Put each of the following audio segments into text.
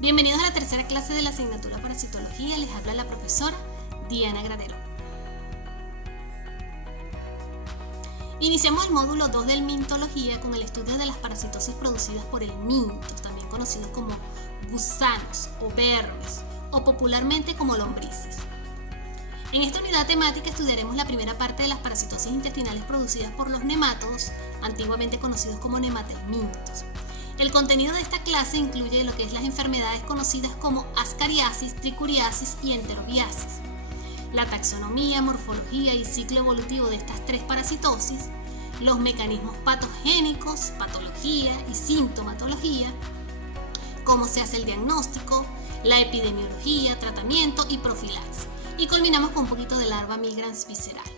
Bienvenidos a la tercera clase de la asignatura Parasitología. Les habla la profesora Diana Gradero. Iniciamos el módulo 2 del Mintología con el estudio de las parasitosis producidas por el minto, también conocidos como gusanos o vermes, o popularmente como lombrices. En esta unidad temática estudiaremos la primera parte de las parasitosis intestinales producidas por los nemátodos, antiguamente conocidos como nematelmintos. El contenido de esta clase incluye lo que es las enfermedades conocidas como ascariasis, tricuriasis y enterobiasis, la taxonomía, morfología y ciclo evolutivo de estas tres parasitosis, los mecanismos patogénicos, patología y sintomatología, cómo se hace el diagnóstico, la epidemiología, tratamiento y profilaxis. Y culminamos con un poquito de larva migrans visceral.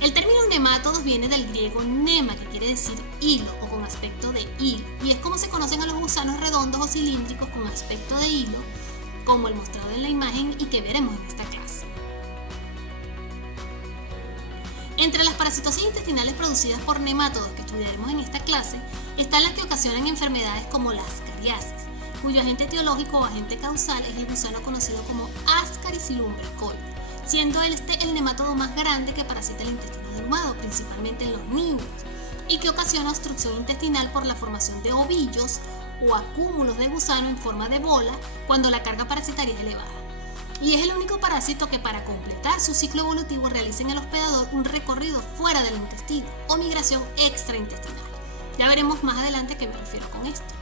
El término nemátodos viene del griego nema, que quiere decir hilo o con aspecto de hilo, y es como se conocen a los gusanos redondos o cilíndricos con aspecto de hilo, como el mostrado en la imagen y que veremos en esta clase. Entre las parasitosis intestinales producidas por nemátodos que estudiaremos en esta clase, están las que ocasionan enfermedades como la ascariasis, cuyo agente etiológico o agente causal es el gusano conocido como Ascaris lumbricoides, siendo este el nemátodo más grande que parasita el intestino delgado, principalmente en los niños, y que ocasiona obstrucción intestinal por la formación de ovillos o acúmulos de gusano en forma de bola cuando la carga parasitaria es elevada. Y es el único parásito que para completar su ciclo evolutivo realiza en el hospedador un recorrido fuera del intestino o migración extraintestinal. Ya veremos más adelante a qué me refiero con esto.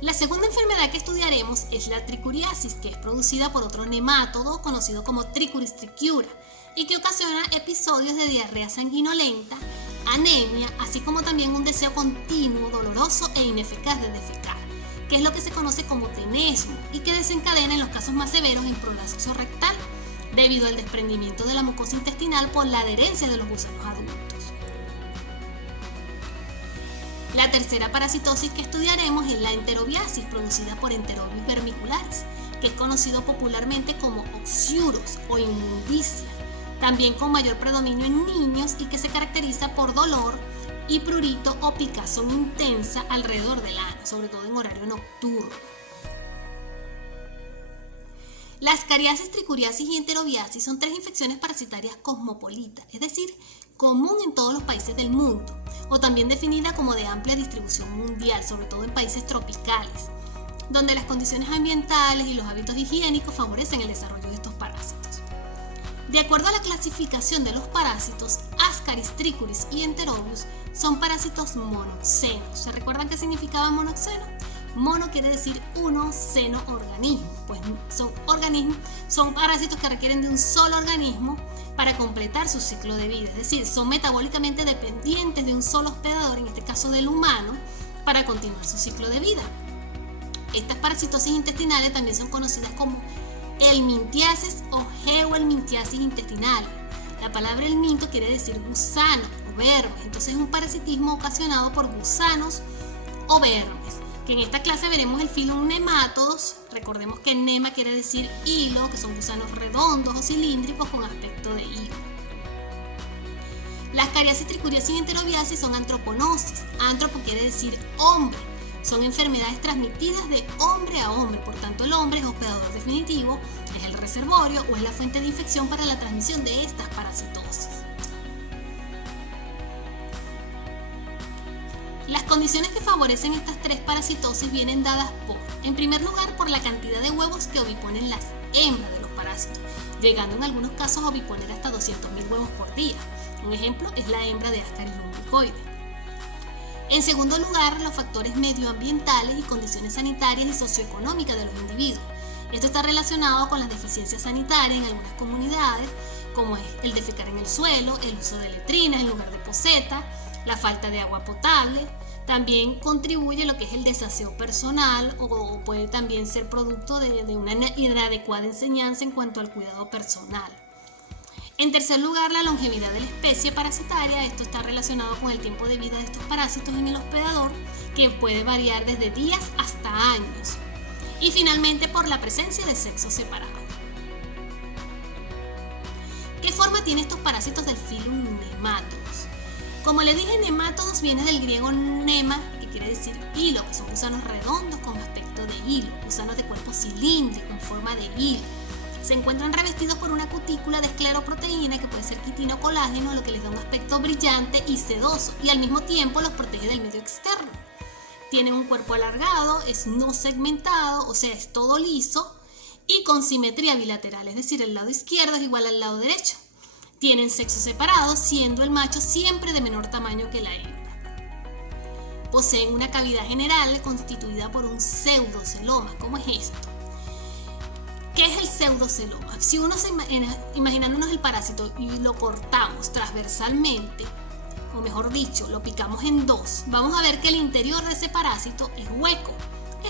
La segunda enfermedad que estudiaremos es la tricuriasis, que es producida por otro nemátodo conocido como Trichuris trichiura y que ocasiona episodios de diarrea sanguinolenta, anemia, así como también un deseo continuo, doloroso e ineficaz de defecar, que es lo que se conoce como tenesmo y que desencadena en los casos más severos en prolapso rectal debido al desprendimiento de la mucosa intestinal por la adherencia de los gusanos adultos. La tercera parasitosis que estudiaremos es la enterobiasis, producida por Enterobius vermicularis, que es conocido popularmente como oxiuros o inmundicia, también con mayor predominio en niños y que se caracteriza por dolor y prurito o picazón intensa alrededor del ano, sobre todo en horario nocturno. La ascariasis, tricuriasis y enterobiasis son tres infecciones parasitarias cosmopolitas, es decir, común en todos los países del mundo, o también definida como de amplia distribución mundial, sobre todo en países tropicales, donde las condiciones ambientales y los hábitos higiénicos favorecen el desarrollo de estos parásitos. De acuerdo a la clasificación de los parásitos, Ascaris, Trichuris y Enterobius son parásitos monoxenos. ¿Se recuerdan qué significaba monoxeno? Mono quiere decir uno, seno, organismo. Pues son parásitos que requieren de un solo organismo para completar su ciclo de vida. Es decir, son metabólicamente dependientes de un solo hospedador, en este caso del humano, para continuar su ciclo de vida. Estas parasitosis intestinales también son conocidas como helminthiasis o geohelminthiasis intestinal. La palabra helminto quiere decir gusano o vermes, entonces es un parasitismo ocasionado por gusanos o vermes, que en esta clase veremos el filum nemátodos. Recordemos que nema quiere decir hilo, que son gusanos redondos o cilíndricos con aspecto de hilo. Las ascariasis, tricuriasis y enterobiasis son antroponosis. Antropo quiere decir hombre. Son enfermedades transmitidas de hombre a hombre, por tanto el hombre es hospedador definitivo, es el reservorio o es la fuente de infección para la transmisión de estas parasitosis. Las condiciones que favorecen estas tres parasitosis vienen dadas por, en primer lugar, por la cantidad de huevos que oviponen las hembras de los parásitos, llegando en algunos casos a oviponer hasta 200.000 huevos por día. Un ejemplo es la hembra de Ascaris lumbricoides. En segundo lugar, los factores medioambientales y condiciones sanitarias y socioeconómicas de los individuos. Esto está relacionado con las deficiencias sanitarias en algunas comunidades, como es el defecar en el suelo, el uso de letrinas en lugar de poceta, la falta de agua potable. También contribuye lo que es el desaseo personal o puede también ser producto de una inadecuada enseñanza en cuanto al cuidado personal. En tercer lugar, la longevidad de la especie parasitaria. Esto está relacionado con el tiempo de vida de estos parásitos en el hospedador, que puede variar desde días hasta años. Y finalmente, por la presencia de sexo separado. ¿Qué forma tienen estos parásitos del filum nemátodos? Como le dije, nemátodos viene del griego nema, que quiere decir hilo, que son gusanos redondos con aspecto de hilo, gusanos de cuerpo cilíndrico en forma de hilo. Se encuentran revestidos por una cutícula de escleroproteína que puede ser quitina o colágeno, lo que les da un aspecto brillante y sedoso y al mismo tiempo los protege del medio externo. Tienen un cuerpo alargado, es no segmentado, o sea, es todo liso y con simetría bilateral, es decir, el lado izquierdo es igual al lado derecho. Tienen sexo separado, siendo el macho siempre de menor tamaño que la hembra. Poseen una cavidad general constituida por un pseudoceloma. ¿Cómo es esto? ¿Qué es el pseudoceloma? Si uno imaginándonos el parásito y lo cortamos transversalmente, o mejor dicho, lo picamos en dos, vamos a ver que el interior de ese parásito es hueco.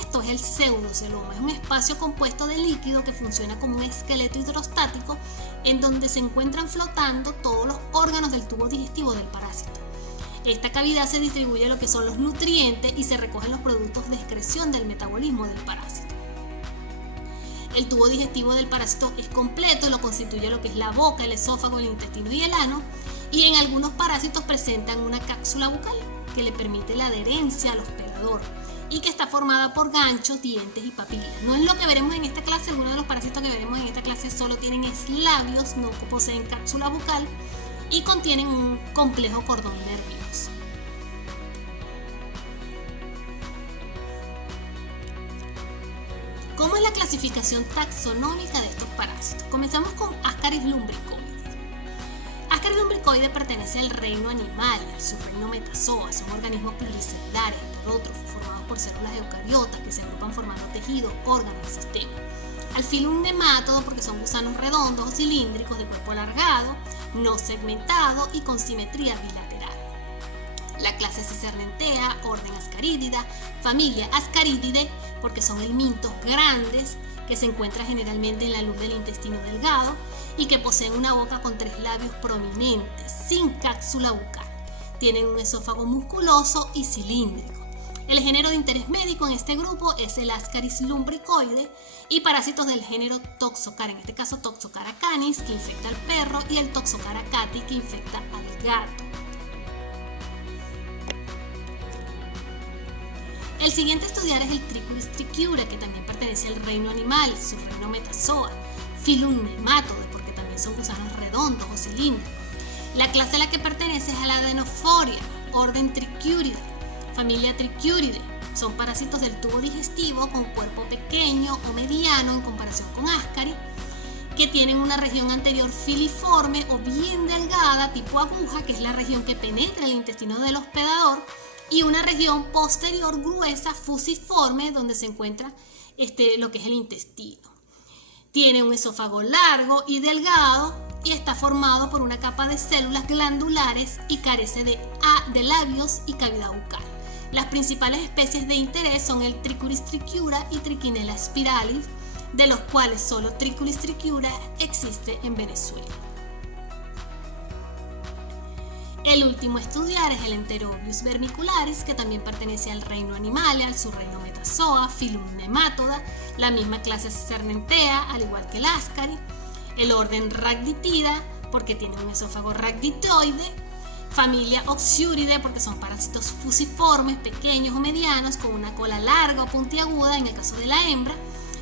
Esto es el pseudoceloma, es un espacio compuesto de líquido que funciona como un esqueleto hidrostático en donde se encuentran flotando todos los órganos del tubo digestivo del parásito. Esta cavidad se distribuye lo que son los nutrientes y se recogen los productos de excreción del metabolismo del parásito. El tubo digestivo del parásito es completo, lo constituye lo que es la boca, el esófago, el intestino y el ano, y en algunos parásitos presentan una cápsula bucal que le permite la adherencia al hospedador y que está formada por ganchos, dientes y papilas. No es lo que veremos en esta clase, uno de los parásitos que veremos en esta clase solo tienen labios, no poseen cápsula bucal y contienen un complejo cordón nervioso. ¿Cómo es la clasificación taxonómica de estos parásitos? Comenzamos con Ascaris lumbricoides. Ascaris lumbricoides pertenece al reino animal, al subreino Metazoa. Son organismos pluricelulares, heterótrofos, formados por células eucariotas que se agrupan formando tejidos, órganos y sistemas. Al filum nemátodo porque son gusanos redondos o cilíndricos de cuerpo alargado, no segmentado y con simetría bilateral. La clase Cicernentea, orden Ascaridida, familia Ascarididae porque son helmintos grandes que se encuentran generalmente en la luz del intestino delgado y que poseen una boca con 3 labios prominentes, sin cápsula bucal. Tienen un esófago musculoso y cilíndrico. El género de interés médico en este grupo es el Ascaris lumbricoide y parásitos del género Toxocara, en este caso Toxocara canis, que infecta al perro, y el Toxocara cati, que infecta al gato. El siguiente a estudiar es el Trichuris trichiura, que también pertenece al reino animal, subreino Metazoa, filum nematode, porque también son gusanos redondos o cilíndricos. La clase a la que pertenece es a la Adenophoria, orden Trichiuridae, familia Trichiuridae. Son parásitos del tubo digestivo con cuerpo pequeño o mediano en comparación con Ascaris, que tienen una región anterior filiforme o bien delgada, tipo aguja, que es la región que penetra el intestino del hospedador, y una región posterior gruesa, fusiforme, donde se encuentra lo que es el intestino. Tiene un esófago largo y delgado y está formado por una capa de células glandulares y carece de labios y cavidad bucal. Las principales especies de interés son el Trichuris trichiura y Trichinella spiralis, de los cuales solo Trichuris trichiura existe en Venezuela. El último a estudiar es el Enterobius vermicularis, que también pertenece al reino animal, al subreino Metazoa, filum nematoda, la misma clase Cicernentea, al igual que el Ascaris, el orden Rhabditida, porque tiene un esófago rhabditoide, familia Oxyuridae, porque son parásitos fusiformes, pequeños o medianos, con una cola larga o puntiaguda, en el caso de la hembra,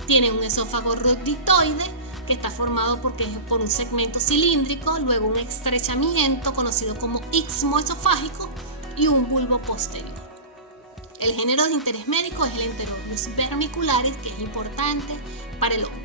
tienen un esófago rhabditoide, que está formado por un segmento cilíndrico, luego un estrechamiento conocido como istmo esofágico y un bulbo posterior. El género de interés médico es el Enterobius vermicularis, que es importante para el hombre.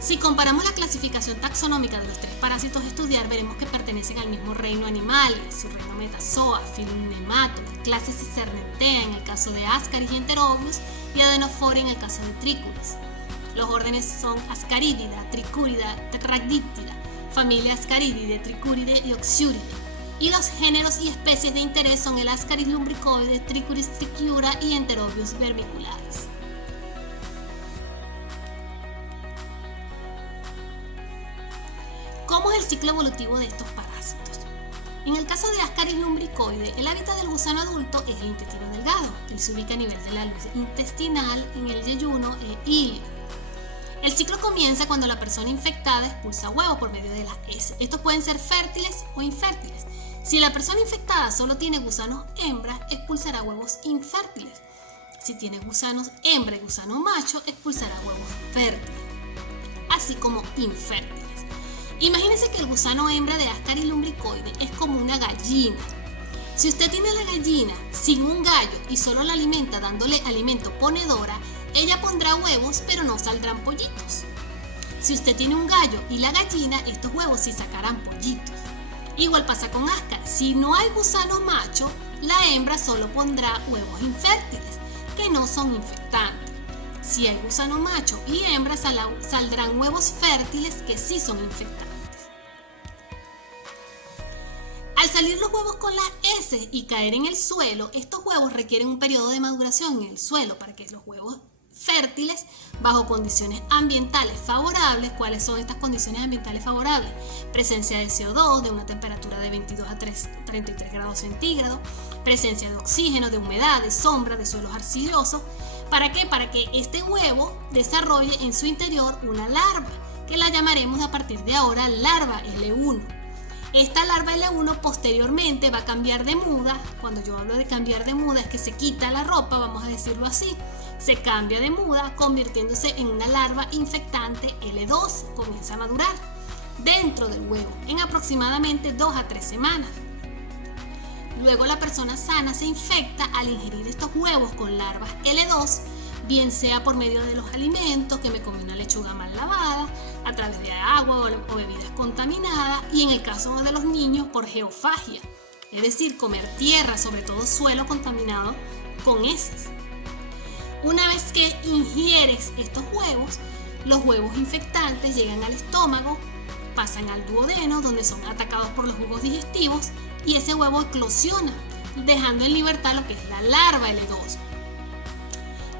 Si comparamos la clasificación taxonómica de los 3 parásitos a estudiar, veremos que pertenecen al mismo reino animal, su reino Metazoa, filum nematode, clase Cicernentea en el caso de Ascaris y Enterobius, y Adenophoria en el caso de Trichuris. Los órdenes son Ascaridida, Trichurida, Rhabditida, familia Ascarididae, Trichuridae y Oxyuridae. Y los géneros y especies de interés son el Ascaris lumbricoide, Trichuris trichiura y Enterobius vermicularis. ¿Cómo es el ciclo evolutivo de estos parásitos? En el caso de Ascaris lumbricoide, el hábitat del gusano adulto es el intestino delgado. Él se ubica a nivel de la luz intestinal, en el yeyuno e ilio. El ciclo comienza cuando la persona infectada expulsa huevos por medio de las heces. Estos pueden ser fértiles o infértiles. Si la persona infectada solo tiene gusanos hembras, expulsará huevos infértiles. Si tiene gusanos hembra y gusano macho, expulsará huevos fértiles, así como infértiles. Imagínense que el gusano hembra de Ascaris lumbricoides es como una gallina. Si usted tiene la gallina sin un gallo y solo la alimenta dándole alimento ponedora, ella pondrá huevos pero no saldrán pollitos. Si usted tiene un gallo y la gallina, estos huevos sí sacarán pollitos. Igual pasa con Ascaris. Si no hay gusano macho, la hembra solo pondrá huevos infértiles, que no son infectantes. Si hay gusano macho y hembra, saldrán huevos fértiles que sí son infectantes. Al salir los huevos con las heces y caer en el suelo, estos huevos requieren un periodo de maduración en el suelo para que los huevos fértiles, bajo condiciones ambientales favorables. ¿Cuáles son estas condiciones ambientales favorables? Presencia de CO2 de una temperatura de 22 a 33 grados centígrados, presencia de oxígeno, de humedad, de sombra, de suelos arcillosos. ¿Para qué? Para que este huevo desarrolle en su interior una larva, que la llamaremos a partir de ahora larva L1. Esta larva L1 posteriormente va a cambiar de muda. Cuando yo hablo de cambiar de muda es que se quita la ropa, vamos a decirlo así. Se cambia de muda convirtiéndose en una larva infectante L2. Comienza a madurar dentro del huevo en aproximadamente 2 a 3 semanas. Luego la persona sana se infecta al ingerir estos huevos con larvas L2, bien sea por medio de los alimentos, que me comí una lechuga mal lavada, a través de agua o bebidas contaminadas, y en el caso de los niños por geofagia, es decir, comer tierra, sobre todo suelo contaminado con heces. Una vez que ingieres estos huevos, los huevos infectantes llegan al estómago, pasan al duodeno, donde son atacados por los jugos digestivos, y ese huevo eclosiona, dejando en libertad lo que es la larva L2.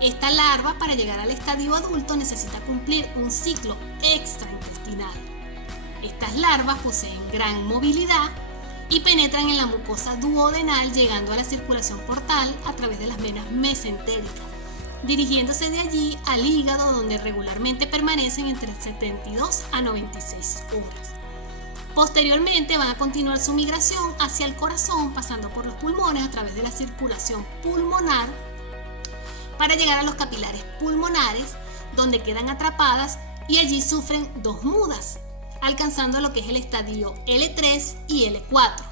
Esta larva, para llegar al estadio adulto, necesita cumplir un ciclo extraintestinal. Estas larvas poseen gran movilidad y penetran en la mucosa duodenal, llegando a la circulación portal a través de las venas mesentéricas, dirigiéndose de allí al hígado, donde regularmente permanecen entre 72 a 96 horas. Posteriormente van a continuar su migración hacia el corazón, pasando por los pulmones a través de la circulación pulmonar, para llegar a los capilares pulmonares, donde quedan atrapadas y allí sufren 2 mudas, alcanzando lo que es el estadio L3 y L4.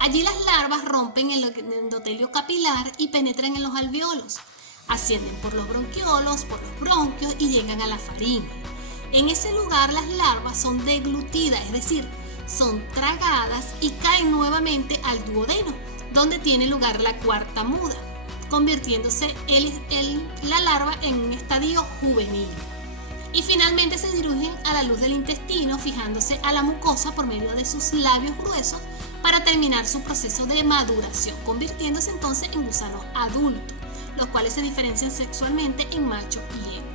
Allí las larvas rompen el endotelio capilar y penetran en los alveolos, ascienden por los bronquiolos, por los bronquios y llegan a la faringe. En ese lugar las larvas son deglutidas, es decir, son tragadas y caen nuevamente al duodeno, donde tiene lugar la cuarta muda, convirtiéndose la larva en un estadio juvenil. Y finalmente se dirigen a la luz del intestino, fijándose a la mucosa por medio de sus labios gruesos para terminar su proceso de maduración, convirtiéndose entonces en gusanos adultos, los cuales se diferencian sexualmente en macho y hembra.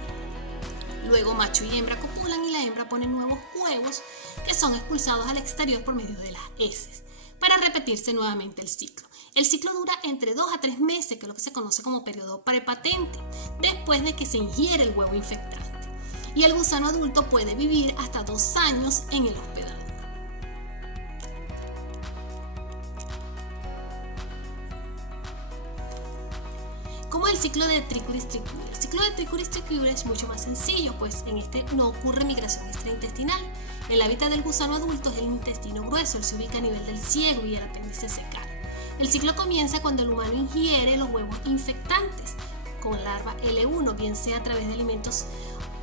Luego macho y hembra copulan y la hembra pone nuevos huevos que son expulsados al exterior por medio de las heces, para repetirse nuevamente el ciclo. El ciclo dura entre 2 a 3 meses, que es lo que se conoce como periodo prepatente, después de que se ingiere el huevo infectante. Y el gusano adulto puede vivir hasta 2 años en el hospedador. ¿Cómo es el ciclo de Trichuris trichiura? El ciclo de Trichuris trichiura es mucho más sencillo, pues en este no ocurre migración extraintestinal. El hábitat del gusano adulto es el intestino grueso, él se ubica a nivel del ciego y el apéndice secal. El ciclo comienza cuando el humano ingiere los huevos infectantes con larva L1, bien sea a través de alimentos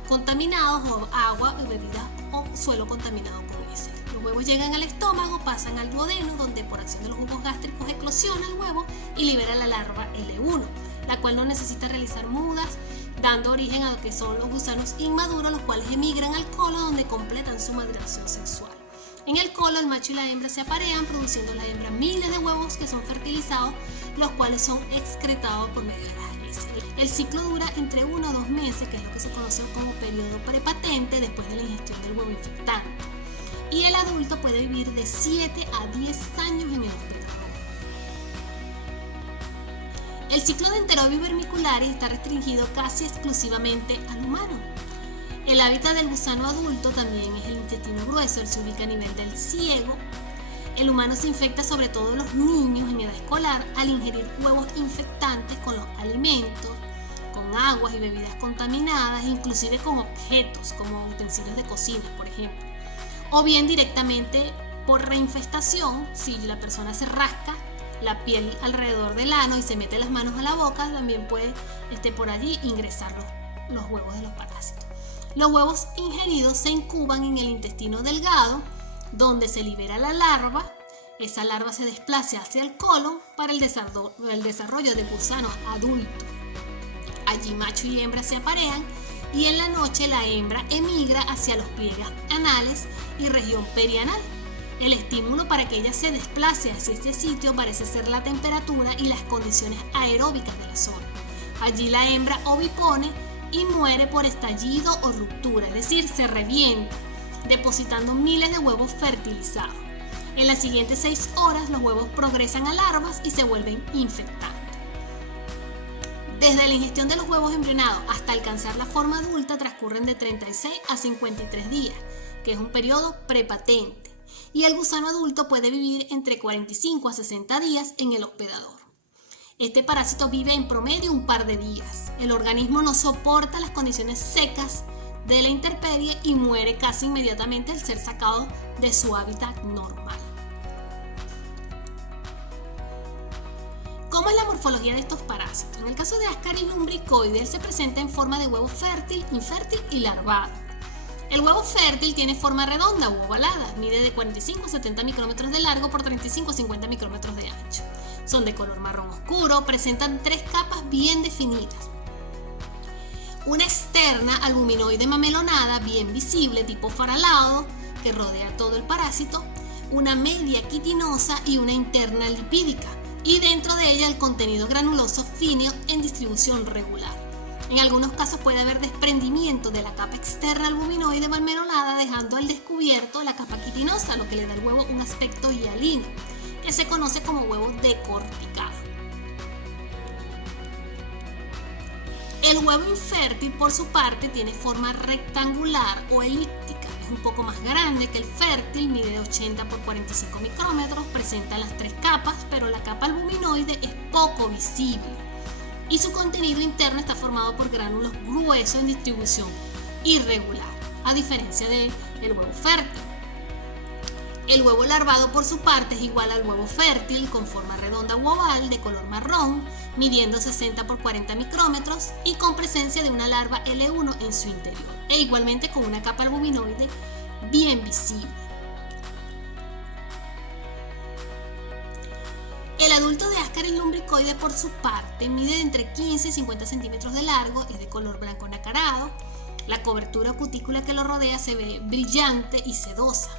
contaminados o agua, bebidas o suelo contaminado con heces. Los huevos llegan al estómago, pasan al duodeno, donde por acción de los jugos gástricos eclosiona el huevo y libera la larva L1, la cual no necesita realizar mudas, dando origen a lo que son los gusanos inmaduros, los cuales emigran al colon, donde completan su maduración sexual. En el colon, el macho y la hembra se aparean, produciendo la hembra miles de huevos que son fertilizados, los cuales son excretados por medio de las heces. El ciclo dura entre 1 a 2 meses, que es lo que se conoce como periodo prepatente, después de la ingestión del huevo infectante. Y el adulto puede vivir de 7 a 10 años en el hospedador. El ciclo de Enterobius vermicularis está restringido casi exclusivamente al humano. El hábitat del gusano adulto también es el intestino grueso, él se ubica a nivel del ciego El humano se infecta, sobre todo los niños en edad escolar, al ingerir huevos infectantes con los alimentos, con aguas y bebidas contaminadas, inclusive con objetos como utensilios de cocina, por ejemplo. O bien directamente por reinfestación, si la persona se rasca la piel alrededor del ano y se mete las manos a la boca, también puede por allí ingresar los huevos de los parásitos. Los huevos ingeridos se incuban en el intestino delgado, donde se libera la larva. Esa larva se desplaza hacia el colon para el desarrollo de gusanos adultos. Allí macho y hembra se aparean y en la noche la hembra emigra hacia los pliegues anales y región perianal. El estímulo para que ella se desplace hacia este sitio parece ser la temperatura y las condiciones aeróbicas de la zona. Allí la hembra ovipone y muere por estallido o ruptura, es decir, se revienta, depositando miles de huevos fertilizados. En las siguientes 6 horas los huevos progresan a larvas y se vuelven infectantes. Desde la ingestión de los huevos embrionados hasta alcanzar la forma adulta transcurren de 36 a 53 días, que es un periodo prepatente, y el gusano adulto puede vivir entre 45 a 60 días en el hospedador. Este parásito vive en promedio un par de días. El organismo no soporta las condiciones secas de la intemperie y muere casi inmediatamente al ser sacado de su hábitat normal. ¿Cómo es la morfología de estos parásitos? En el caso de Ascaris lumbricoides, él se presenta en forma de huevo fértil, infértil y larvado. El huevo fértil tiene forma redonda u ovalada, mide de 45 a 70 micrómetros de largo por 35 a 50 micrómetros de ancho. Son de color marrón oscuro, presentan 3 capas bien definidas. Una externa albuminoide mamelonada bien visible tipo faralado que rodea todo el parásito, una media quitinosa y una interna lipídica, y dentro de ella el contenido granuloso fino en distribución regular. En algunos casos puede haber desprendimiento de la capa externa albuminoide mamelonada, dejando al descubierto la capa quitinosa, lo que le da al huevo un aspecto hialino, que se conoce como huevo decorticado. El huevo infértil, por su parte, tiene forma rectangular o elíptica. Es un poco más grande que el fértil, mide de 80 por 45 micrómetros, presenta las 3 capas, pero la capa albuminoide es poco visible y su contenido interno está formado por gránulos gruesos en distribución irregular, a diferencia del huevo fértil. El huevo larvado, por su parte, es igual al huevo fértil, con forma redonda u oval, de color marrón, midiendo 60 por 40 micrómetros y con presencia de una larva L1 en su interior, e igualmente con una capa albuminoide bien visible. El adulto de Ascaris lumbricoides, por su parte, mide entre 15 y 50 centímetros de largo, es de color blanco nacarado. La cobertura cutícula que lo rodea se ve brillante y sedosa.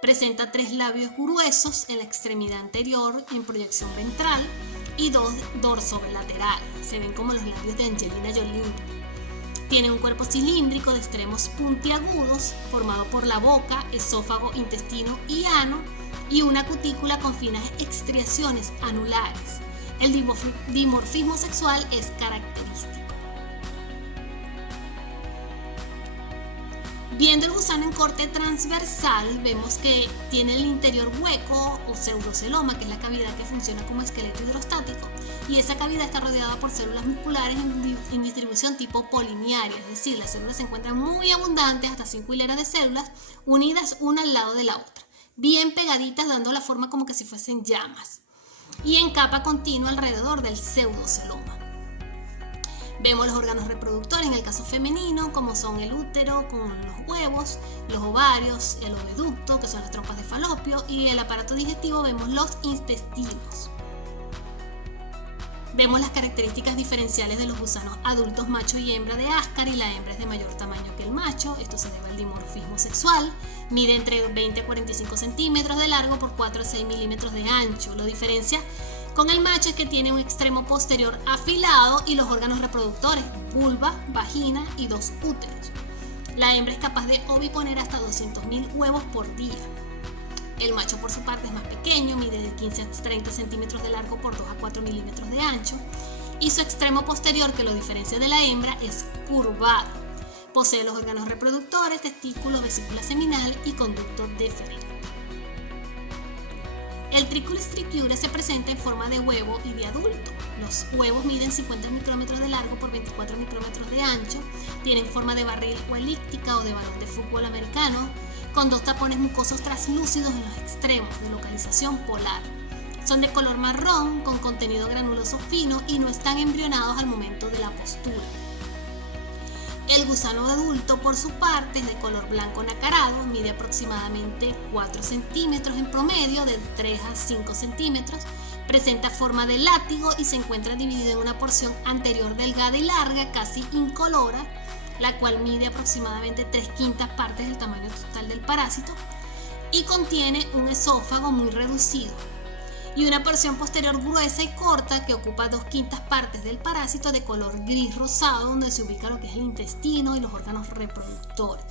Presenta 3 labios gruesos en la extremidad anterior en proyección ventral y 2 dorsolaterales. Se ven como los labios de Angelina Jolie. Tiene un cuerpo cilíndrico de extremos puntiagudos formado por la boca, esófago, intestino y ano, y una cutícula con finas estriaciones anulares. El dimorfismo sexual es característico. Viendo el gusano en corte transversal, vemos que tiene el interior hueco o pseudoceloma, que es la cavidad que funciona como esqueleto hidrostático, y esa cavidad está rodeada por células musculares en distribución tipo polinearia, es decir, las células se encuentran muy abundantes, hasta 5 hileras de células, unidas una al lado de la otra, bien pegaditas, dando la forma como que si fuesen llamas, y en capa continua alrededor del pseudoceloma. Vemos los órganos reproductores en el caso femenino, como son el útero con los huevos, los ovarios, el oviducto, que son las trompas de falopio, y el aparato digestivo vemos los intestinos. Vemos las características diferenciales de los gusanos adultos macho y hembra de Ascaris. La hembra es de mayor tamaño que el macho, esto se debe al dimorfismo sexual, mide entre 20 a 45 centímetros de largo por 4 a 6 milímetros de ancho. Lo diferencia con el macho es que tiene un extremo posterior afilado y los órganos reproductores, vulva, vagina y 2 úteros. La hembra es capaz de oviponer hasta 200.000 huevos por día. El macho, por su parte, es más pequeño, mide de 15 a 30 centímetros de largo por 2 a 4 milímetros de ancho, y su extremo posterior, que lo diferencia de la hembra, es curvado. Posee los órganos reproductores, testículo, vesícula seminal y conducto deferente. El Triculus trichiura se presenta en forma de huevo y de adulto. Los huevos miden 50 micrómetros de largo por 24 micrómetros de ancho, tienen forma de barril o elíptica o de balón de fútbol americano, con 2 tapones mucosos translúcidos en los extremos, de localización polar. Son de color marrón, con contenido granuloso fino y no están embrionados al momento de la postura. El gusano adulto, por su parte, es de color blanco nacarado, mide aproximadamente 4 centímetros en promedio, de 3 a 5 centímetros, presenta forma de látigo y se encuentra dividido en una porción anterior delgada y larga, casi incolora, la cual mide aproximadamente 3/5 partes del tamaño total del parásito y contiene un esófago muy reducido y una porción posterior gruesa y corta que ocupa 2/5 partes del parásito de color gris rosado, donde se ubica lo que es el intestino y los órganos reproductores.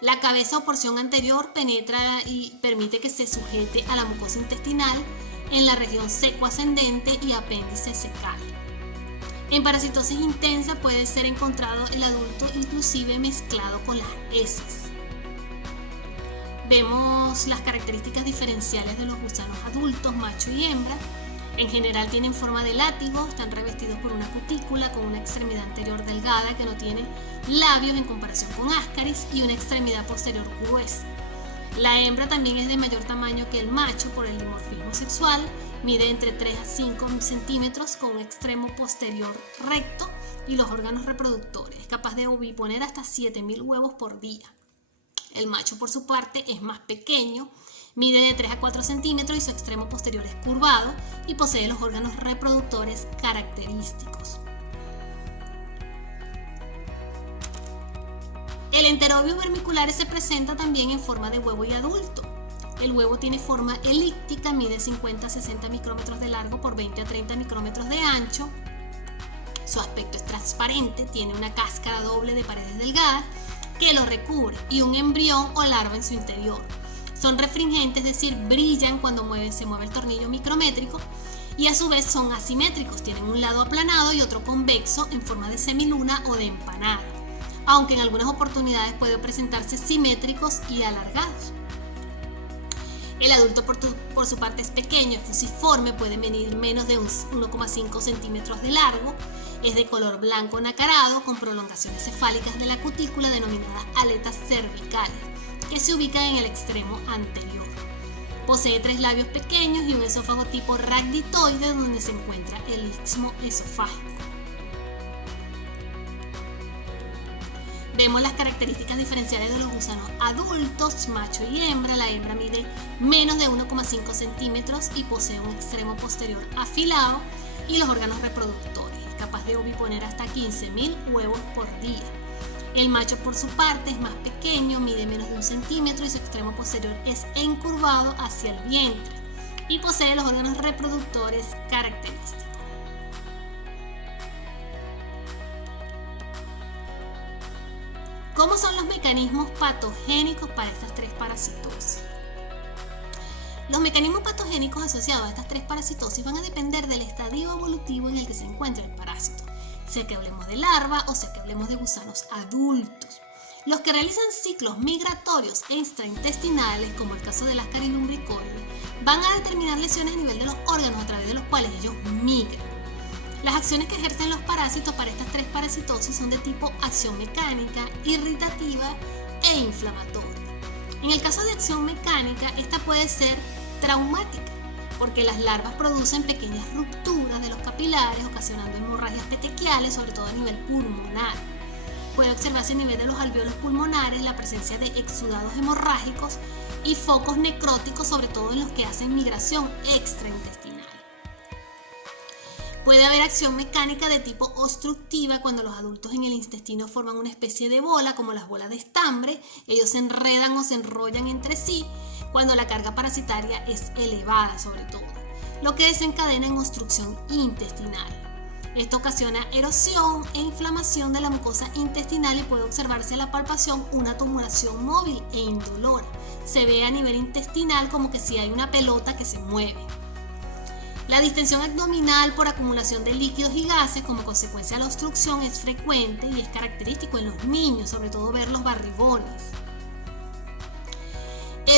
La cabeza o porción anterior penetra y permite que se sujete a la mucosa intestinal en la región seco-ascendente y apéndice secal. En parasitosis intensa puede ser encontrado el adulto inclusive mezclado con las heces. Vemos las características diferenciales de los gusanos adultos, macho y hembra. En general tienen forma de látigo, están revestidos por una cutícula con una extremidad anterior delgada que no tiene labios en comparación con Ascaris y una extremidad posterior gruesa. La hembra también es de mayor tamaño que el macho por el dimorfismo sexual, mide entre 3 a 5 centímetros con un extremo posterior recto y los órganos reproductores, es capaz de oviponer hasta 7.000 huevos por día. El macho, por su parte, es más pequeño, mide de 3 a 4 centímetros y su extremo posterior es curvado y posee los órganos reproductores característicos. El Enterobius vermicularis se presenta también en forma de huevo y adulto. El huevo tiene forma elíptica, mide 50 a 60 micrómetros de largo por 20 a 30 micrómetros de ancho. Su aspecto es transparente, tiene una cáscara doble de paredes delgadas que lo recubre y un embrión o larva en su interior. Son refringentes, es decir, brillan cuando se mueve el tornillo micrométrico y a su vez son asimétricos, tienen un lado aplanado y otro convexo en forma de semiluna o de empanada, aunque en algunas oportunidades pueden presentarse simétricos y alargados. El adulto por su parte es pequeño, es fusiforme, puede medir menos de 1,5 centímetros de largo, es de color blanco nacarado con prolongaciones cefálicas de la cutícula denominadas aletas cervicales, que se ubican en el extremo anterior. Posee 3 labios pequeños y un esófago tipo ragditoide donde se encuentra el istmo esofágico. Vemos las características diferenciales de los gusanos adultos, macho y hembra. La hembra mide menos de 1,5 centímetros y posee un extremo posterior afilado y los órganos reproductores, capaz de oviponer hasta 15.000 huevos por día. El macho, por su parte, es más pequeño, mide menos de 1 centímetro y su extremo posterior es encurvado hacia el vientre y posee los órganos reproductores característicos. ¿Cómo son los mecanismos patogénicos para estas 3 parasitosis? Los mecanismos patogénicos asociados a estas 3 parasitosis van a depender del estadio evolutivo en el que se encuentra el parásito, sea que hablemos de larva o sea que hablemos de gusanos adultos. Los que realizan ciclos migratorios extraintestinales, como el caso del Ascaris lumbricoides, van a determinar lesiones a nivel de los órganos a través de los cuales ellos migran. Las acciones que ejercen los parásitos para estas 3 parasitosis son de tipo acción mecánica, irritativa e inflamatoria. En el caso de acción mecánica, esta puede ser traumática, porque las larvas producen pequeñas rupturas de los capilares, ocasionando hemorragias petequiales, sobre todo a nivel pulmonar. Puede observarse a nivel de los alvéolos pulmonares la presencia de exudados hemorrágicos y focos necróticos, sobre todo en los que hacen migración extraintestinal. Puede haber acción mecánica de tipo obstructiva cuando los adultos en el intestino forman una especie de bola, como las bolas de estambre. Ellos se enredan o se enrollan entre sí cuando la carga parasitaria es elevada, sobre todo, lo que desencadena en obstrucción intestinal. Esto ocasiona erosión e inflamación de la mucosa intestinal y puede observarse en la palpación una tumoración móvil e indolora. Se ve a nivel intestinal como que si hay una pelota que se mueve. La distensión abdominal por acumulación de líquidos y gases como consecuencia de la obstrucción es frecuente y es característico en los niños, sobre todo ver los barrigones.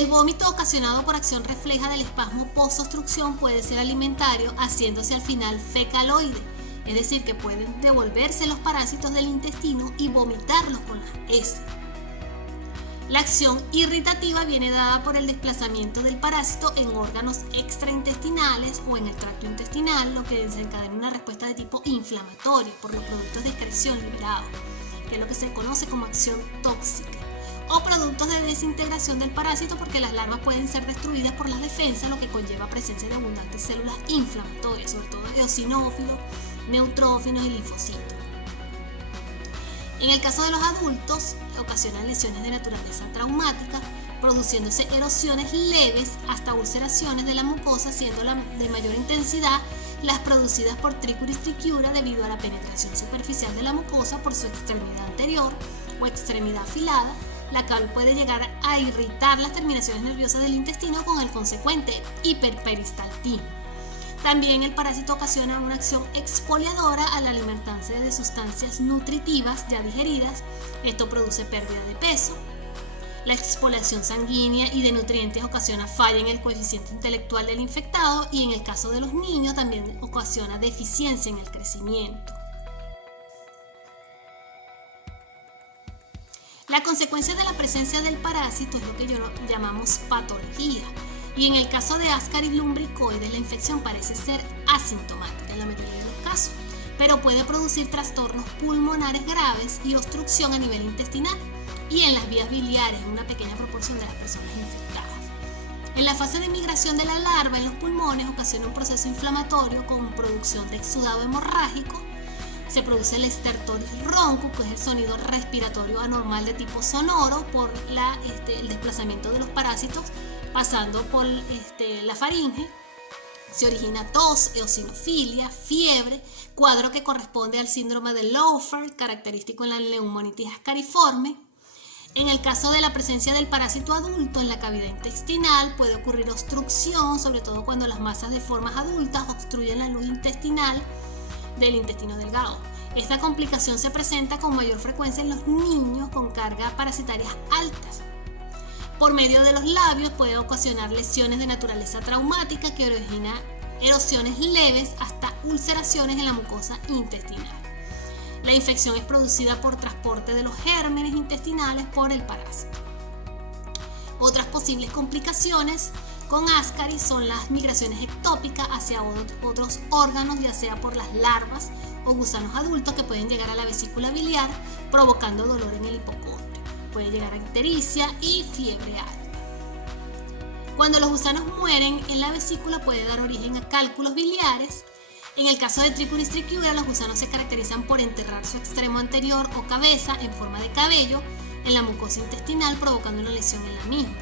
El vómito ocasionado por acción refleja del espasmo post-obstrucción puede ser alimentario, haciéndose al final fecaloide, es decir, que pueden devolverse los parásitos del intestino y vomitarlos con las heces. La acción irritativa viene dada por el desplazamiento del parásito en órganos extraintestinales o en el tracto intestinal, lo que desencadena una respuesta de tipo inflamatorio por los productos de excreción liberados, que es lo que se conoce como acción tóxica, o productos de desintegración del parásito porque las larvas pueden ser destruidas por las defensas, lo que conlleva presencia de abundantes células inflamatorias, sobre todo eosinófilos, neutrófilos y linfocitos. En el caso de los adultos, ocasionan lesiones de naturaleza traumática, produciéndose erosiones leves hasta ulceraciones de la mucosa, siendo de mayor intensidad las producidas por Trichuris trichiura debido a la penetración superficial de la mucosa por su extremidad anterior o extremidad afilada, la cual puede llegar a irritar las terminaciones nerviosas del intestino con el consecuente hiperperistaltismo. También el parásito ocasiona una acción exfoliadora al alimentarse de sustancias nutritivas ya digeridas. Esto produce pérdida de peso. La exfoliación sanguínea y de nutrientes ocasiona falla en el coeficiente intelectual del infectado y en el caso de los niños también ocasiona deficiencia en el crecimiento. La consecuencia de la presencia del parásito es lo que llamamos patología. Y en el caso de Ascaris lumbricoides, la infección parece ser asintomática en la mayoría de los casos, pero puede producir trastornos pulmonares graves y obstrucción a nivel intestinal y en las vías biliares en una pequeña proporción de las personas infectadas. En la fase de migración de la larva en los pulmones ocasiona un proceso inflamatorio con producción de exudado hemorrágico. Se produce el estertoris ronco, que es el sonido respiratorio anormal de tipo sonoro por el desplazamiento de los parásitos pasando por la faringe. Se origina tos, eosinofilia, fiebre, cuadro que corresponde al síndrome de Laufer, característico en la neumonitis ascariforme. En el caso de la presencia del parásito adulto en la cavidad intestinal puede ocurrir obstrucción, sobre todo cuando las masas de formas adultas obstruyen la luz intestinal del intestino delgado. Esta complicación se presenta con mayor frecuencia en los niños con cargas parasitarias altas. Por medio de los labios puede ocasionar lesiones de naturaleza traumática que origina erosiones leves hasta ulceraciones en la mucosa intestinal. La infección es producida por transporte de los gérmenes intestinales por el parásito. Otras posibles complicaciones con Ascaris son las migraciones ectópicas hacia otros órganos, ya sea por las larvas o gusanos adultos que pueden llegar a la vesícula biliar provocando dolor en el hipocondrio. Puede llegar a ictericia y fiebre alta. Cuando los gusanos mueren en la vesícula puede dar origen a cálculos biliares. En el caso de Trichuris trichiura, los gusanos se caracterizan por enterrar su extremo anterior o cabeza en forma de cabello en la mucosa intestinal, provocando una lesión en la misma.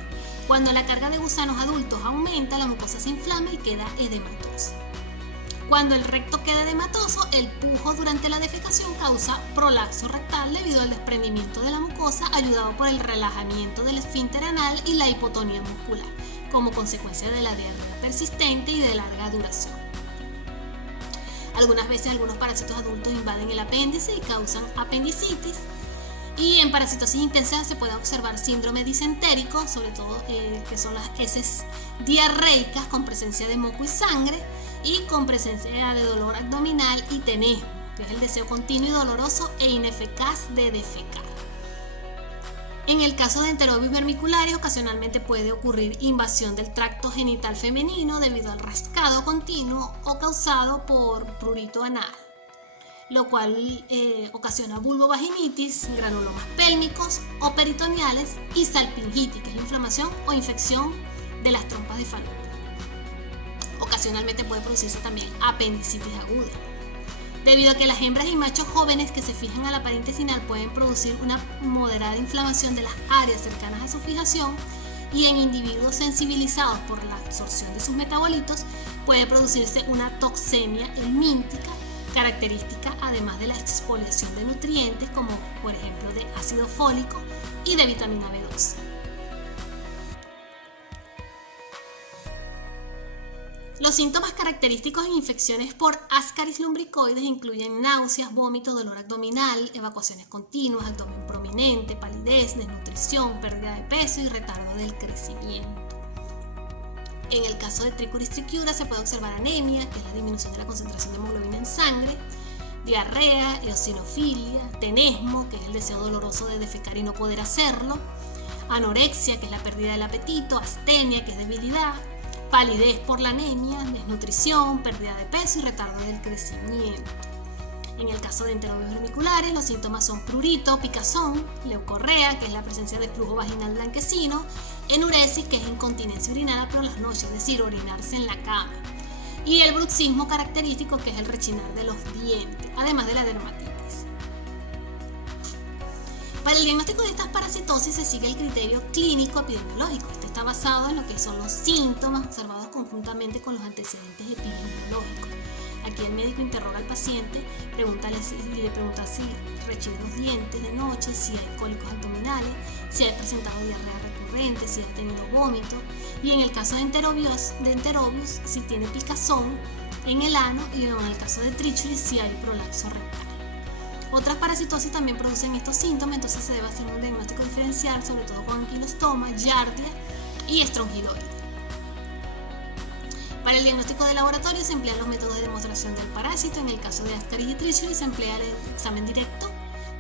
Cuando la carga de gusanos adultos aumenta, la mucosa se inflama y queda edematosa. Cuando el recto queda edematoso, el pujo durante la defecación causa prolapso rectal debido al desprendimiento de la mucosa, ayudado por el relajamiento del esfínter anal y la hipotonía muscular, como consecuencia de la diarrea persistente y de larga duración. Algunas veces algunos parásitos adultos invaden el apéndice y causan apendicitis. Y en parasitosis intensa se puede observar síndrome disentérico, sobre todo que son las heces diarreicas con presencia de moco y sangre y con presencia de dolor abdominal y tenesmo, que es el deseo continuo y doloroso e ineficaz de defecar. En el caso de enterobius vermicularis, ocasionalmente puede ocurrir invasión del tracto genital femenino debido al rascado continuo o causado por prurito anal, lo cual ocasiona vulvovaginitis, granulomas pélvicos o peritoneales y salpingitis, que es la inflamación o infección de las trompas de falopio. Ocasionalmente puede producirse también apendicitis aguda. Debido a que las hembras y machos jóvenes que se fijan a la pared intestinal pueden producir una moderada inflamación de las áreas cercanas a su fijación, y en individuos sensibilizados por la absorción de sus metabolitos puede producirse una toxemia helmíntica, característica además de la exfoliación de nutrientes como por ejemplo de ácido fólico y de vitamina B12. Los síntomas característicos en infecciones por Ascaris lumbricoides incluyen náuseas, vómitos, dolor abdominal, evacuaciones continuas, abdomen prominente, palidez, desnutrición, pérdida de peso y retardo del crecimiento. En el caso de Trichuris trichiura se puede observar anemia, que es la disminución de la concentración de hemoglobina en sangre, diarrea, eosinofilia, tenesmo, que es el deseo doloroso de defecar y no poder hacerlo, anorexia, que es la pérdida del apetito, astenia, que es debilidad, palidez por la anemia, desnutrición, pérdida de peso y retardo del crecimiento. En el caso de enterobios vermiculares, los síntomas son prurito, picazón, leucorrea, que es la presencia de flujo vaginal blanquecino, enuresis, que es incontinencia urinaria por las noches, es decir, orinarse en la cama, y el bruxismo característico, que es el rechinar de los dientes, además de la dermatitis. Para el diagnóstico de estas parasitosis se sigue el criterio clínico epidemiológico. Este está basado en lo que son los síntomas observados conjuntamente con los antecedentes epidemiológicos. Aquí el médico interroga al paciente, le pregunta si rechina los dientes de noche, si hay cólicos abdominales, si ha presentado diarrea recurrente, si ha tenido vómito, y en el caso de enterobios, si tiene picazón en el ano, y en el caso de Trichuris si hay prolapso rectal. Otras parasitosis también producen estos síntomas, entonces se debe hacer un diagnóstico diferencial, sobre todo con anquilostoma, giardia y estrongiloide. Para el diagnóstico de laboratorio se emplean los métodos de demostración del parásito. En el caso de Ascaris y Trichuris se emplea el examen directo,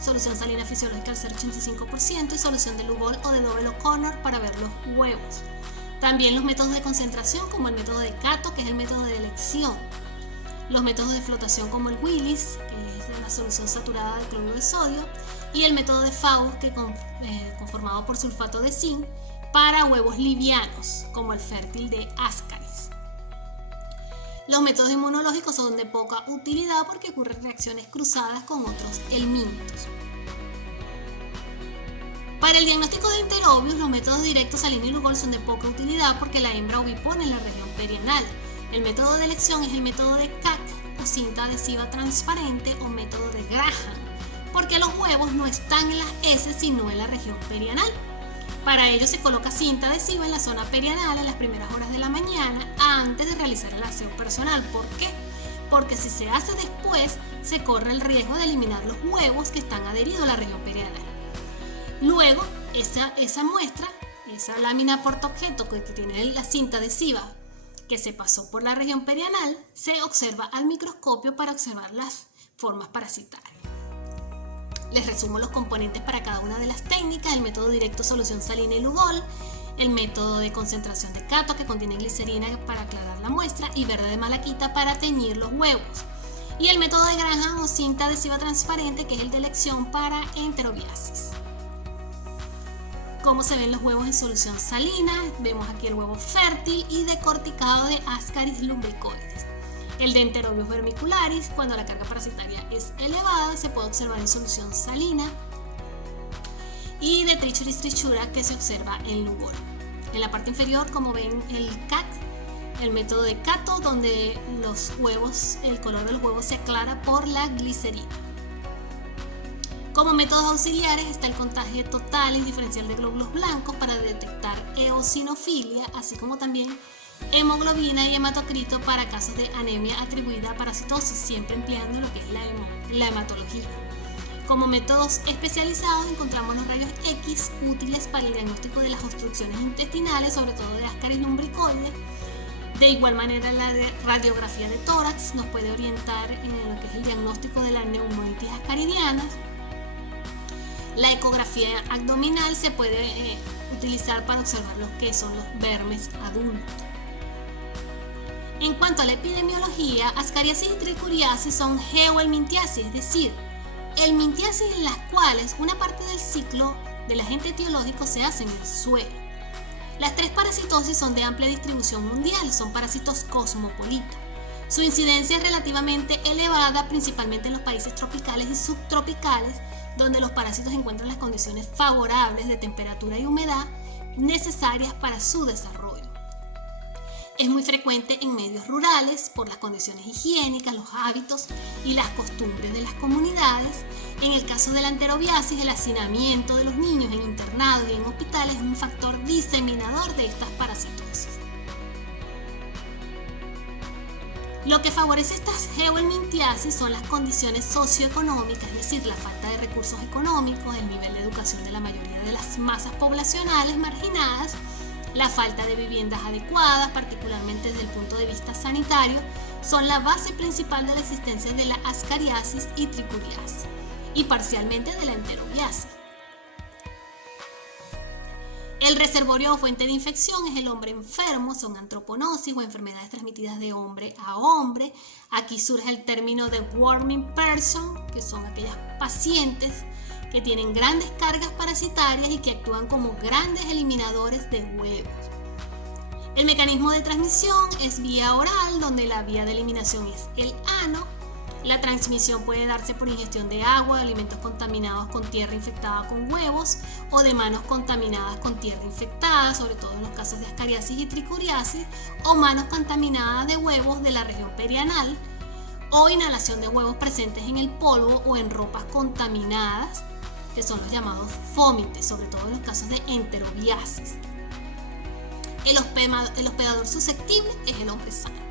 solución salina fisiológica al 0,85% y solución de Lugol o de Double O'Connor para ver los huevos. También los métodos de concentración, como el método de Cato, que es el método de elección. Los métodos de flotación, como el Willis, que es de la solución saturada de cloruro de sodio, y el método de Faust, que conformado por sulfato de zinc, para huevos livianos, como el fértil de Ascaris. Los métodos inmunológicos son de poca utilidad porque ocurren reacciones cruzadas con otros helmíntos. Para el diagnóstico de enterobios, los métodos directos salina y Lugol son de poca utilidad porque la hembra ovipone en la región perianal. El método de elección es el método de CAC o cinta adhesiva transparente o método de Graham, porque los huevos no están en las heces sino en la región perianal. Para ello se coloca cinta adhesiva en la zona perianal en las primeras horas de la mañana antes de realizar el aseo personal. ¿Por qué? Porque si se hace después, se corre el riesgo de eliminar los huevos que están adheridos a la región perianal. Luego, esa muestra, esa lámina portaobjeto que tiene la cinta adhesiva que se pasó por la región perianal, se observa al microscopio para observar las formas parasitarias. Les resumo los componentes para cada una de las técnicas: el método directo, solución salina y Lugol, el método de concentración de Cato, que contiene glicerina para aclarar la muestra, y verde de malaquita para teñir los huevos, y el método de Graham o cinta adhesiva transparente, que es el de elección para enterobiasis. Cómo se ven los huevos en solución salina: vemos aquí el huevo fértil y decorticado de Ascaris lumbricoides. El de enterobios vermicularis, cuando la carga parasitaria es elevada, se puede observar en solución salina, y de Trichuris trichiura, que se observa en Lugol. En la parte inferior, como ven, el CAT, el método de Cato, donde los huevos, el color del huevo se aclara por la glicerina. Como métodos auxiliares está el contagio total y diferencial de glóbulos blancos para detectar eosinofilia, así como también hemoglobina y hematocrito para casos de anemia atribuida a parasitosis, siempre empleando lo que es la hematología. Como métodos especializados encontramos los rayos X, útiles para el diagnóstico de las obstrucciones intestinales, sobre todo de Ascaris lumbricoides. De igual manera, la radiografía de tórax nos puede orientar en lo que es el diagnóstico de la neumonitis ascaridiana. La ecografía abdominal se puede utilizar para observar lo que son los vermes adultos. En cuanto a la epidemiología, ascariasis y trichuriasis son geohelmintiasis, es decir, helmintiasis en las cuales una parte del ciclo del agente etiológico se hace en el suelo. Las tres parasitosis son de amplia distribución mundial, son parásitos cosmopolitas. Su incidencia es relativamente elevada, principalmente en los países tropicales y subtropicales, donde los parásitos encuentran las condiciones favorables de temperatura y humedad necesarias para su desarrollo. Es muy frecuente en medios rurales por las condiciones higiénicas, los hábitos y las costumbres de las comunidades. En el caso de la enterobiasis, el hacinamiento de los niños en internados y en hospitales es un factor diseminador de estas parasitosis. Lo que favorece estas geohelmintiasis son las condiciones socioeconómicas, es decir, la falta de recursos económicos, el nivel de educación de la mayoría de las masas poblacionales marginadas, la falta de viviendas adecuadas, particularmente desde el punto de vista sanitario, son la base principal de la existencia de la ascariasis y tricuriasis, y parcialmente de la enterobiasis. El reservorio o fuente de infección es el hombre enfermo, son antroponosis o enfermedades transmitidas de hombre a hombre. Aquí surge el término de warming person, que son aquellas pacientes que tienen grandes cargas parasitarias y que actúan como grandes eliminadores de huevos. El mecanismo de transmisión es vía oral, donde la vía de eliminación es el ano. La transmisión puede darse por ingestión de agua, de alimentos contaminados con tierra infectada con huevos o de manos contaminadas con tierra infectada, sobre todo en los casos de ascariasis y tricuriasis, o manos contaminadas de huevos de la región perianal, o inhalación de huevos presentes en el polvo o en ropas contaminadas, que son los llamados fómites, sobre todo en los casos de enterobiasis. El hospedador susceptible es el hombre sano.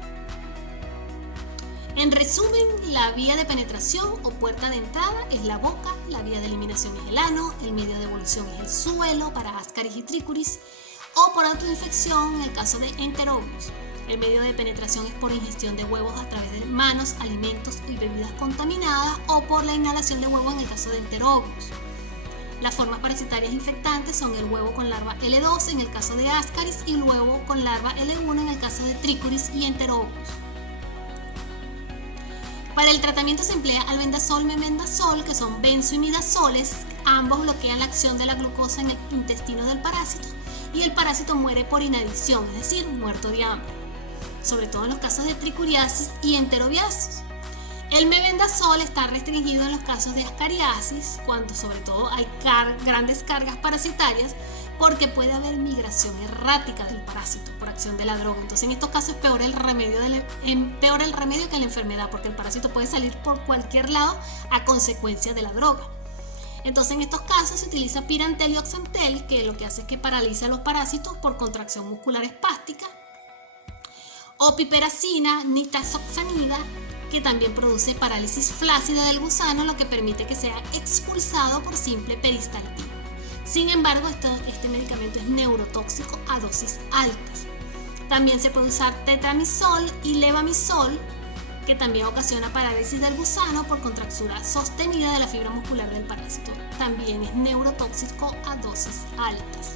En resumen, la vía de penetración o puerta de entrada es la boca, la vía de eliminación es el ano, el medio de evolución es el suelo para ascaris y tricuris, o por autoinfección en el caso de enterobius. El medio de penetración es por ingestión de huevos a través de manos, alimentos y bebidas contaminadas, o por la inhalación de huevos en el caso de enterobius. Las formas parasitarias infectantes son el huevo con larva L2 en el caso de ascaris y el huevo con larva L1 en el caso de tricuris y enterobius. Para el tratamiento se emplea albendazol, mebendazol, que son benzoimidazoles. Ambos bloquean la acción de la glucosa en el intestino del parásito y el parásito muere por inanición, es decir, muerto de hambre, sobre todo en los casos de tricuriasis y enterobiasis. El mebendazol está restringido en los casos de ascariasis, cuando sobre todo hay grandes cargas parasitarias, porque puede haber migración errática del parásito por acción de la droga. Entonces en estos casos es peor el remedio que la enfermedad, porque el parásito puede salir por cualquier lado a consecuencia de la droga. Entonces en estos casos se utiliza pirantel y oxantel, que lo que hace es que paraliza a los parásitos por contracción muscular espástica, o piperacina, nitazoxanida, que también produce parálisis flácida del gusano, lo que permite que sea expulsado por simple peristaltismo. Sin embargo, este medicamento es neurotóxico a dosis altas. También se puede usar tetramisol y levamisol, que también ocasiona parálisis del gusano por contractura sostenida de la fibra muscular del parásito. También es neurotóxico a dosis altas.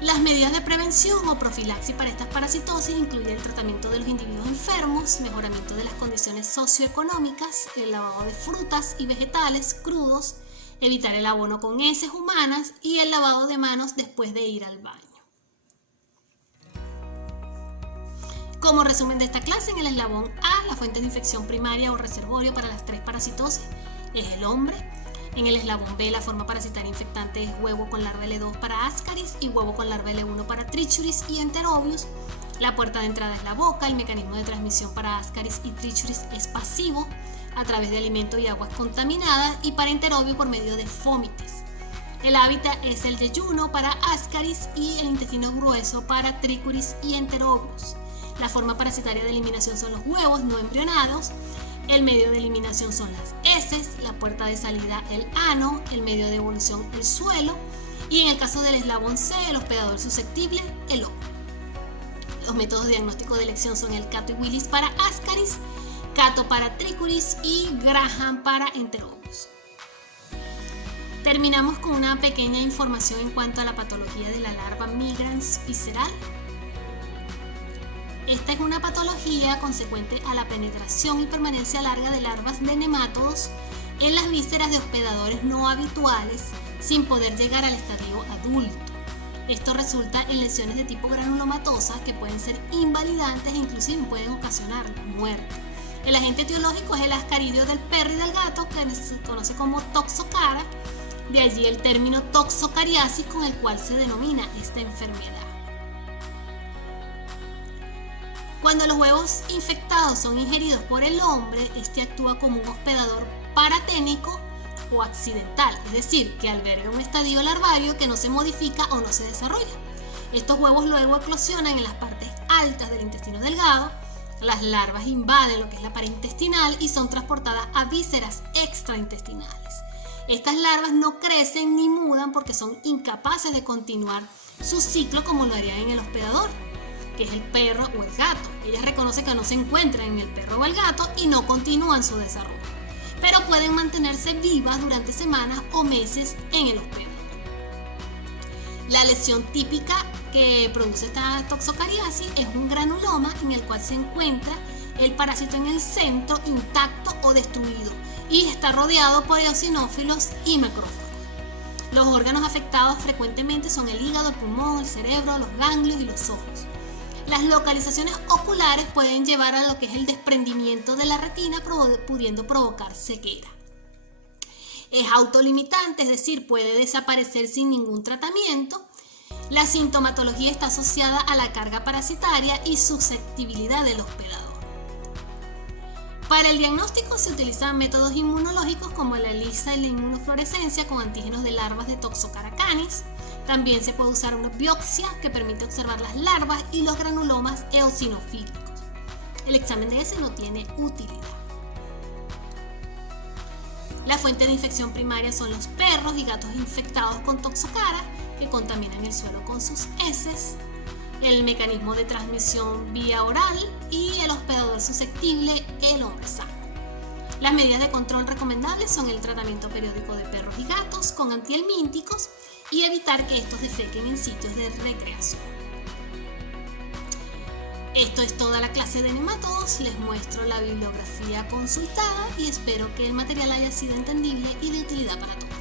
Las medidas de prevención o profilaxis para estas parasitosis incluyen el tratamiento de los individuos enfermos, mejoramiento de las condiciones socioeconómicas, el lavado de frutas y vegetales crudos, evitar el abono con heces humanas y el lavado de manos después de ir al baño. Como resumen de esta clase, en el eslabón A, la fuente de infección primaria o reservorio para las 3 parasitosis es el hombre. En el eslabón B, la forma parasitaria infectante es huevo con larva L2 para ascaris y huevo con larva L1 para trichuris y enterobius. La puerta de entrada es la boca. El mecanismo de transmisión para ascaris y trichuris es pasivo a través de alimentos y aguas contaminadas, y para enterobio por medio de fómites. El hábitat es el yeyuno para ascaris y el intestino grueso para tricuris y enterobius. La forma parasitaria de eliminación son los huevos no embrionados. El medio de eliminación son las heces, la puerta de salida el ano, el medio de evolución el suelo, y en el caso del eslabón C, el hospedador susceptible, el hombre. Los métodos de diagnóstico de elección son el Cato y Willis para ascaris, Cato para tricuris y Graham para enterobius. Terminamos con una pequeña información en cuanto a la patología de la larva migrans visceral. Esta es una patología consecuente a la penetración y permanencia larga de larvas de nemátodos en las vísceras de hospedadores no habituales sin poder llegar al estadio adulto. Esto resulta en lesiones de tipo granulomatosa que pueden ser invalidantes e inclusive pueden ocasionar la muerte. El agente etiológico es el ascaridio del perro y del gato, que se conoce como toxocara, de allí el término toxocariasis con el cual se denomina esta enfermedad. Cuando los huevos infectados son ingeridos por el hombre, este actúa como un hospedador paraténico o accidental, es decir, que alberga un estadio larvario que no se modifica o no se desarrolla. Estos huevos luego eclosionan en las partes altas del intestino delgado. Las larvas invaden lo que es la pared intestinal y son transportadas a vísceras extraintestinales. Estas larvas no crecen ni mudan porque son incapaces de continuar su ciclo como lo harían en el hospedador, que es el perro o el gato. Ellas reconocen que no se encuentran en el perro o el gato y no continúan su desarrollo, pero pueden mantenerse vivas durante semanas o meses en el hospedador. La lesión típica que produce esta toxocariasis es un granuloma en el cual se encuentra el parásito en el centro intacto o destruido y está rodeado por eosinófilos y macrófagos. Los órganos afectados frecuentemente son el hígado, el pulmón, el cerebro, los ganglios y los ojos. Las localizaciones oculares pueden llevar a lo que es el desprendimiento de la retina, pudiendo provocar ceguera. Es autolimitante, es decir, puede desaparecer sin ningún tratamiento. La sintomatología está asociada a la carga parasitaria y susceptibilidad del hospedador. Para el diagnóstico se utilizan métodos inmunológicos como la ELISA y la inmunofluorescencia con antígenos de larvas de Toxocara canis. También se puede usar una biopsia que permite observar las larvas y los granulomas eosinofílicos. El examen de ese no tiene utilidad. La fuente de infección primaria son los perros y gatos infectados con Toxocara que contaminan el suelo con sus heces. El mecanismo de transmisión vía oral y el hospedador susceptible, el hombre sano. Las medidas de control recomendables son el tratamiento periódico de perros y gatos con antihelmínticos y evitar que estos defequen en sitios de recreación. Esto es toda la clase de nematodos. Les muestro la bibliografía consultada y espero que el material haya sido entendible y de utilidad para todos.